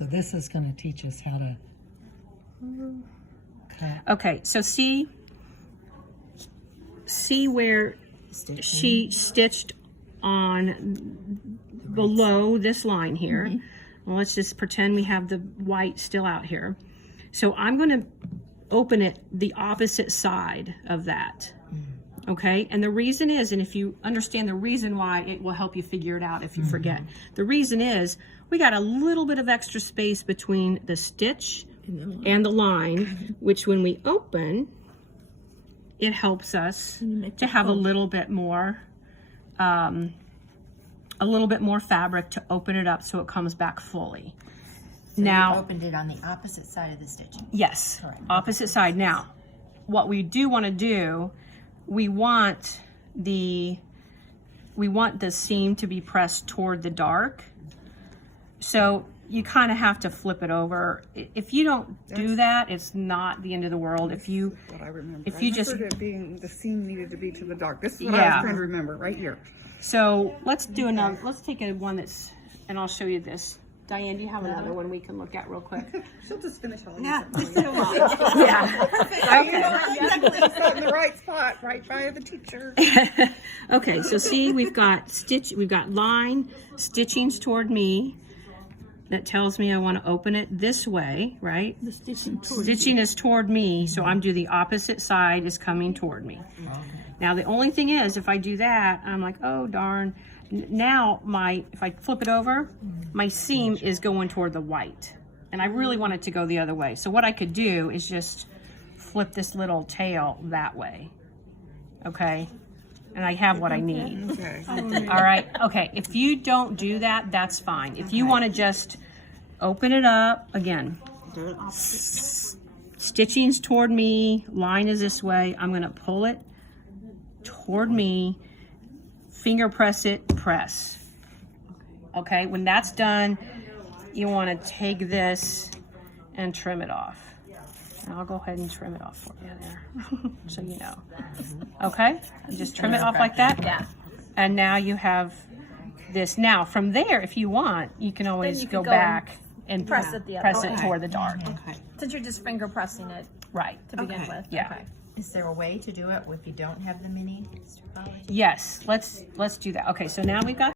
So this is going to teach us how to cut. Okay, so see where she stitched on below this line here. Well, let's just pretend we have the white still out here. So I'm going to open it the opposite side of that. Okay, and the reason is, and if you understand the reason why, it will help you figure it out if you forget. The reason is we got a little bit of extra space between the stitch and the line, which when we open, it helps us to have a little bit more fabric to open it up so it comes back fully. So now, you opened it on the opposite side of the stitching. yes, Correct. opposite side. Now, what we do want to do, we want the seam to be pressed toward the dark. So you kind of have to flip it over. If you don't do that, it's not the end of the world. If you What I remember. If you I just remembered it being the seam needed to be to the dark. This is what I was trying to remember right here. So let's do another. Let's take a one that's, and I'll show you this. Diane, do you have another one we can look at real quick? She'll just finish all Yeah. these. Yeah. It's not in the right spot, right by the teacher. Okay, so see, we've got line stitchings toward me. That tells me I want to open it this way, right? The stitching is toward me, so I'm do the opposite side is coming toward me. Now the only thing is, if I do that, I'm like, oh darn. Now if I flip it over, my seam is going toward the white, and I really want it to go the other way. So what I could do is just flip this little tail that way, okay? And I have what I need. Okay. All right, okay, if you don't do that, that's fine. If you want to just open it up, again, stitching's toward me, line is this way, I'm gonna pull it toward me, finger press it, press. Okay, when that's done, you want to take this and trim it off. And I'll go ahead and trim it off for you there, so you know. Okay, you just trim it off like that. Yeah. And now you have this. Now from there, if you want, you can always you go can go back and press it the other press it way. toward the dark. Since you're just finger pressing it Right. to begin with. Yeah. Okay. Is there a way to do it if you don't have the mini? Yes. Let's do that. Okay. So now we've got